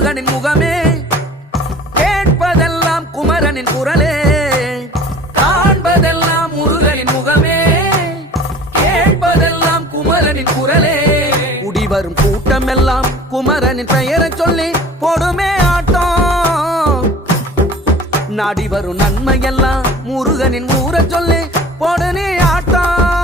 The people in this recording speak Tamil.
முருகனின் முகமே, கேட்பதெல்லாம் குமரனின் குரலே. காண்பதெல்லாம் முருகனின் முகமே, கேட்பதெல்லாம் குமரனின் குரலே. குடிவரும் கூட்டம் எல்லாம் குமரனின் பெயரை சொல்லி போடுமே ஆட்டம். நாடி வரும் நன்மையெல்லாம் முருகனின் ஊரை சொல்லி போடு நீ ஆட்டம்.